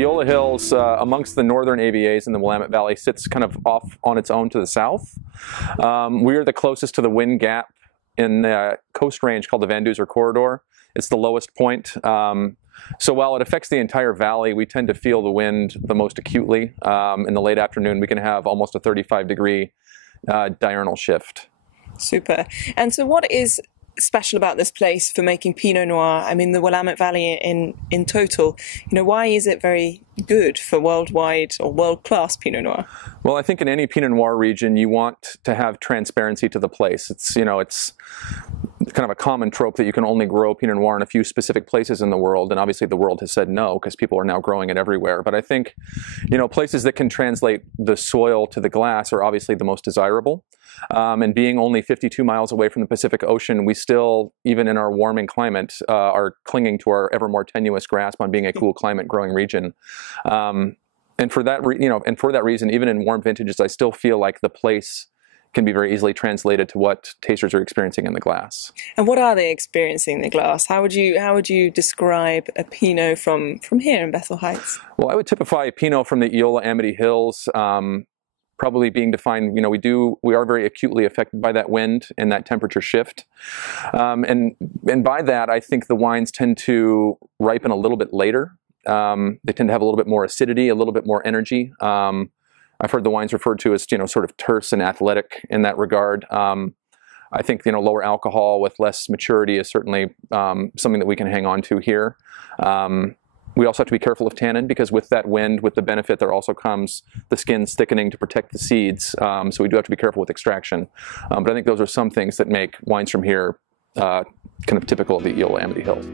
Eola Hills, amongst the northern AVAs in the Willamette Valley, sits kind of off on its own to the south. We're the closest to the wind gap in the coast range called the Van Duzer Corridor. It's the lowest point. So while it affects the entire valley, we tend to feel the wind the most acutely. In the late afternoon, we can have almost a 35-degree diurnal shift. Super. And so what is special about this place for making Pinot Noir? I mean, the Willamette Valley in total, why is it very good for worldwide or world-class Pinot Noir? Well, I think in any Pinot Noir region, you want to have transparency to the place. It's kind of a common trope that you can only grow Pinot Noir in a few specific places in the world, and obviously the world has said no because people are now growing it everywhere. But I think, places that can translate the soil to the glass are obviously the most desirable. And being only 52 miles away from the Pacific Ocean, we still, even in our warming climate, are clinging to our ever more tenuous grasp on being a cool climate growing region. And for that reason, even in warm vintages, I still feel like the place can be very easily translated to what tasters are experiencing in the glass. And what are they experiencing in the glass? How would you describe a Pinot from here in Bethel Heights? Well, I would typify a Pinot from the Eola-Amity Hills, probably being defined, we are very acutely affected by that wind and that temperature shift. And by that, I think the wines tend to ripen a little bit later. They tend to have a little bit more acidity, a little bit more energy. I've heard the wines referred to as, sort of terse and athletic in that regard. I think, lower alcohol with less maturity is certainly something that we can hang on to here. We also have to be careful of tannin because with that wind, with the benefit, there also comes the skin's thickening to protect the seeds. So we do have to be careful with extraction. But I think those are some things that make wines from here kind of typical of the Eola-Amity Hills.